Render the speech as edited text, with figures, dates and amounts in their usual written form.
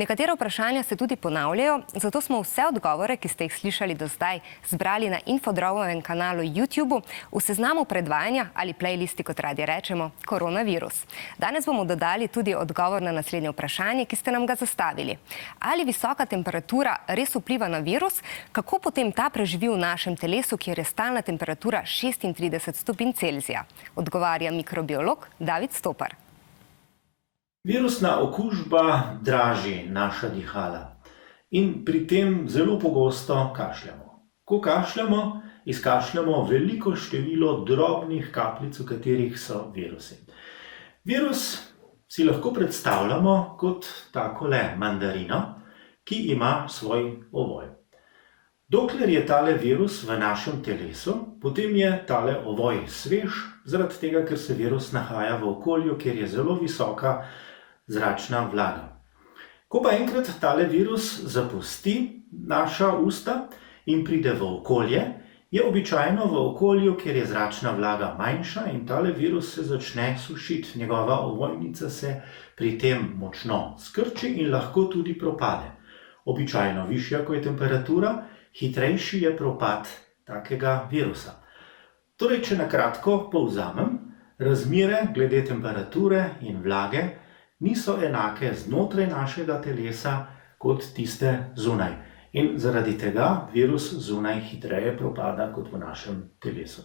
Nekatera vprašanja se tudi ponavljajo, zato smo vse odgovore, ki ste jih slišali do zdaj, zbrali na Infodromovem kanalu YouTube v seznamu predvajanja ali playlisti, kot radi rečemo, koronavirus. Danes bomo dodali tudi odgovor na naslednje vprašanje, ki ste nam ga zastavili. Ali visoka temperatura res vpliva na virus? Kako potem ta preživi v našem telesu, kjer je stalna temperatura 36 stopinj Celzija? Odgovarja mikrobiolog David Stopar. Virusna okužba draži naša dihala in pri tem zelo pogosto kašljamo. Ko kašljamo, izkašljamo veliko število drobnih kapljic, v katerih so virusi. Virus si lahko predstavljamo kot takole mandarino, ki ima svoj ovoj. Dokler je tale virus v našem telesu, potem je tale ovoj svež, zaradi tega, ker se virus nahaja v okolju, kjer je zelo visoka zračna vlaga. Ko pa enkrat tale virus zapusti naša usta in pride v okolje, je običajno v okolju, kjer je zračna vlaga manjša in tale virus se začne sušiti. Njegova ovojnica se pri tem močno skrči in lahko tudi propade. Običajno višja, ko je temperatura, hitrejši je propad takega virusa. Torej, če na kratko povzamem, razmere glede temperature in vlage niso enake znotraj našega telesa kot tiste zunaj. In zaradi tega virus zunaj hitreje propada kot v našem telesu.